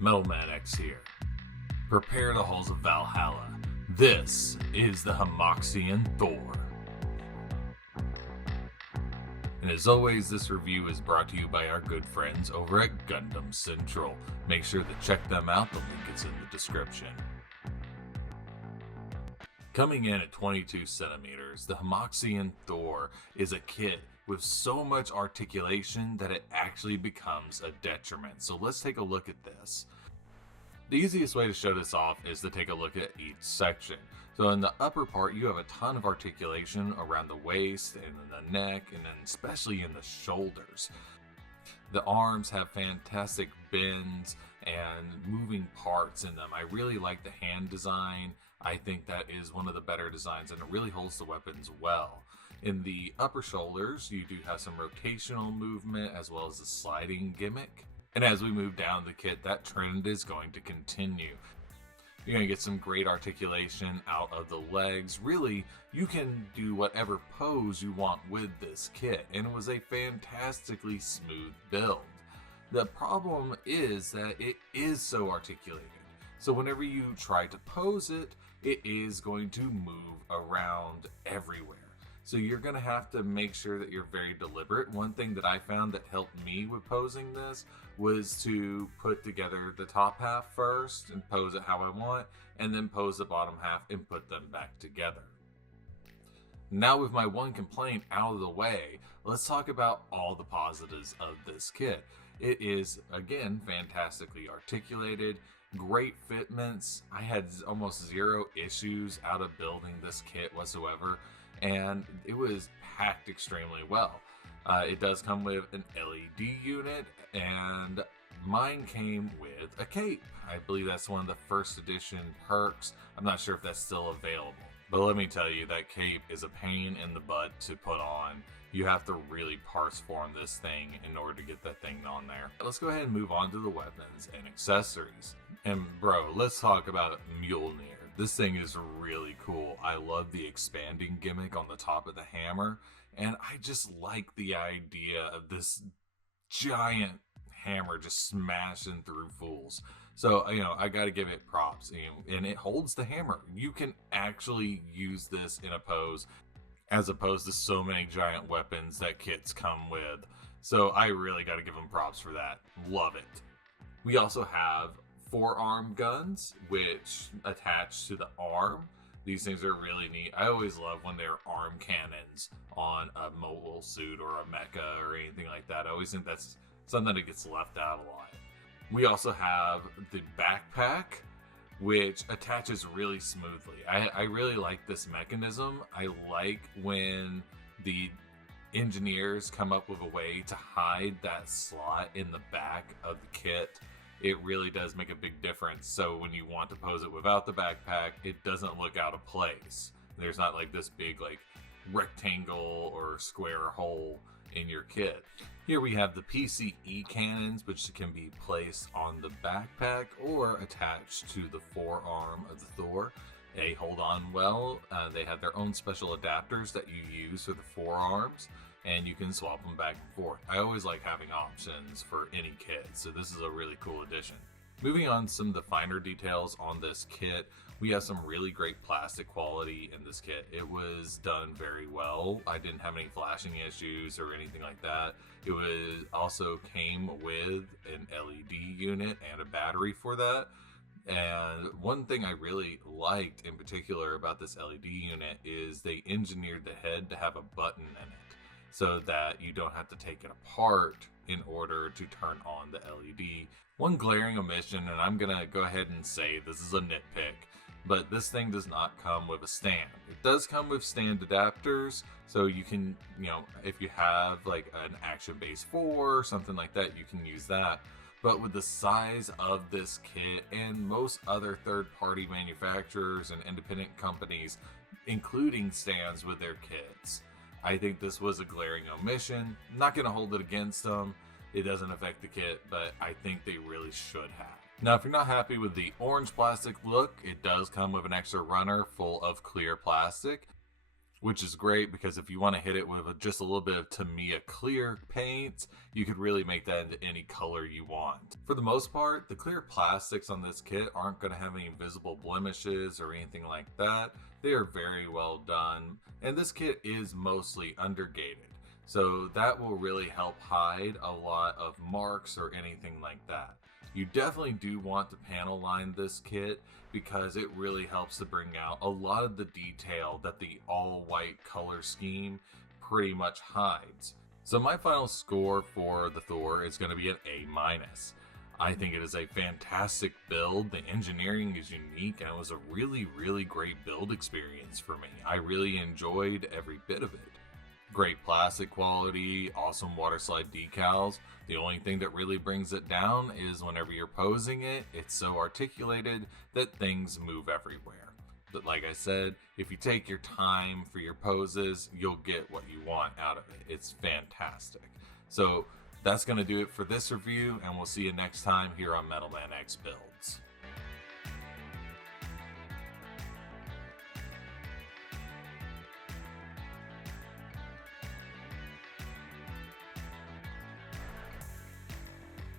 MetalmanX here. Prepare the halls of Valhalla. This is the Hemoxian Thor. And as always, this review is brought to you by our good friends over at Gundam Central. Make sure to check them out, the link is in the description. Coming in at 22 centimeters, the Hemoxian Thor is a kit with so much articulation that it actually becomes a detriment. So let's take a look at this. The easiest way to show this off is to take a look at each section. So in the upper part, you have a ton of articulation around the waist and in the neck, and then especially in the shoulders. The arms have fantastic bends and moving parts in them. I really like the hand design. I think that is one of the better designs, and it really holds the weapons well. In the upper shoulders, you do have some rotational movement as well as a sliding gimmick. And as we move down the kit, that trend is going to continue. You're going to get some great articulation out of the legs. Really, you can do whatever pose you want with this kit, and it was a fantastically smooth build. The problem is that it is so articulated. So whenever you try to pose it, it is going to move around everywhere. So you're going to have to make sure that you're very deliberate. One thing that I found that helped me with posing this was to put together the top half first and pose it how I want, and then pose the bottom half and put them back together. Now with my one complaint out of the way, let's talk about all the positives of this kit. It is, again, fantastically articulated, great fitments. I had almost zero issues out of building this kit whatsoever, and it was packed extremely well. It does come with an LED unit, and mine came with a cape. I believe that's one of the first edition perks. I'm not sure if that's still available, but let me tell you, that cape is a pain in the butt to put on. You have to really parse form this thing in order to get that thing on there. Let's go ahead and move on to the weapons and accessories. And bro, let's talk about Mjolnir. This thing is really cool. I love the expanding gimmick on the top of the hammer, and I just like the idea of this giant hammer just smashing through fools. So, I gotta give it props, and it holds the hammer. You can actually use this in a pose, as opposed to so many giant weapons that kits come with. So I really gotta give them props for that. Love it. We also have forearm guns, which attach to the arm. These things are really neat. I always love when there are arm cannons on a mobile suit or a mecha or anything like that. I always think that's something that gets left out a lot. We also have the backpack, which attaches really smoothly. I really like this mechanism. I like when the engineers come up with a way to hide that slot in the back of the kit. It really does make a big difference. So when you want to pose it without the backpack, it doesn't look out of place. There's not like this big rectangle or square hole in your kit. Here we have the PCE cannons, which can be placed on the backpack or attached to the forearm of the Thor. They hold on well. They have their own special adapters that you use for the forearms, and you can swap them back and forth. I always like having options for any kit, so this is a really cool addition. Moving on, some of the finer details on this kit. We have some really great plastic quality in this kit. It was done very well. I didn't have any flashing issues or anything like that. It was also came with an LED unit and a battery for that. And one thing I really liked in particular about this LED unit is they engineered the head to have a button in it, so that you don't have to take it apart in order to turn on the LED. One glaring omission, and I'm gonna go ahead and say this is a nitpick, but this thing does not come with a stand. It does come with stand adapters, so you can, if you have like an Action Base 4 or something like that, you can use that. But with the size of this kit and most other third-party manufacturers and independent companies, including stands with their kits, I think this was a glaring omission. I'm not going to hold it against them. It doesn't affect the kit, but I think they really should have. Now, if you're not happy with the orange plastic look, it does come with an extra runner full of clear plastic, which is great because if you want to hit it with just a little bit of Tamiya clear paint, you could really make that into any color you want. For the most part, the clear plastics on this kit aren't going to have any visible blemishes or anything like that. They are very well done, and this kit is mostly undergated, so that will really help hide a lot of marks or anything like that. You definitely do want to panel line this kit because it really helps to bring out a lot of the detail that the all-white color scheme pretty much hides. So my final score for the Thor is going to be an A-. I think it is a fantastic build. The engineering is unique, and it was a really great build experience for me. I really enjoyed every bit of it. Great plastic quality, awesome water slide decals. The only thing that really brings it down is whenever you're posing it, it's so articulated that things move everywhere. But like I said, if you take your time for your poses, you'll get what you want out of it. It's fantastic. So that's going to do it for this review, and we'll see you next time here on MetalmanX Builds.